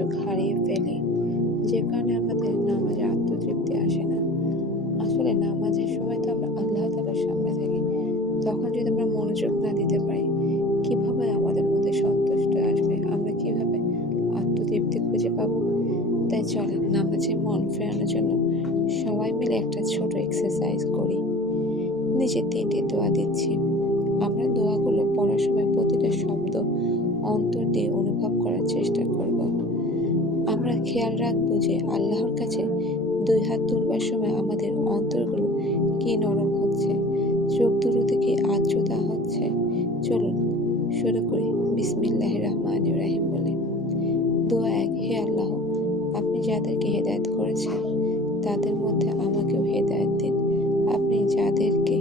মনোযোগ হারিয়ে ফেলি, যে কারণে আমাদের নামাজে আত্মতৃপ্তি আসে না। আসলে নামাজের সময় তো আমরা আল্লাহ তাআলার সামনে থাকি। তখন যদি আমরা মনোযোগ না দিতে পারি, কিভাবে আমাদের মধ্যে সন্তুষ্ট আসবে? আমরা কিভাবে আত্মতৃপ্তি খুঁজে পাবো? তাই চলেন নামাজে মন ফেরানোর জন্য সবাই মিলে একটা ছোট এক্সারসাইজ করি। নিচে ৩টি দোয়া দিচ্ছি। আমরা দোয়াগুলো পড়ার সময় প্রতিটা শব্দ অন্তর দিয়ে অনুভব করার চেষ্টা করব। আমরা খেয়াল রাখবো যে আল্লাহর কাছে ২ হাত তুলবার সময় আমাদের অন্তরগুলো কি নরম হচ্ছে, চোখ দুটোতে কি আর্দ্রতা হচ্ছে। চলুন শুরু করি বিসমিল্লাহির রহমানির রহিম বলে। দোয়া ১, হে আল্লাহ, আপনি যাদেরকে হেদায়েত করেছেন তাদের মধ্যে আমাকেও হেদায়েত দিন। আপনি যাদেরকে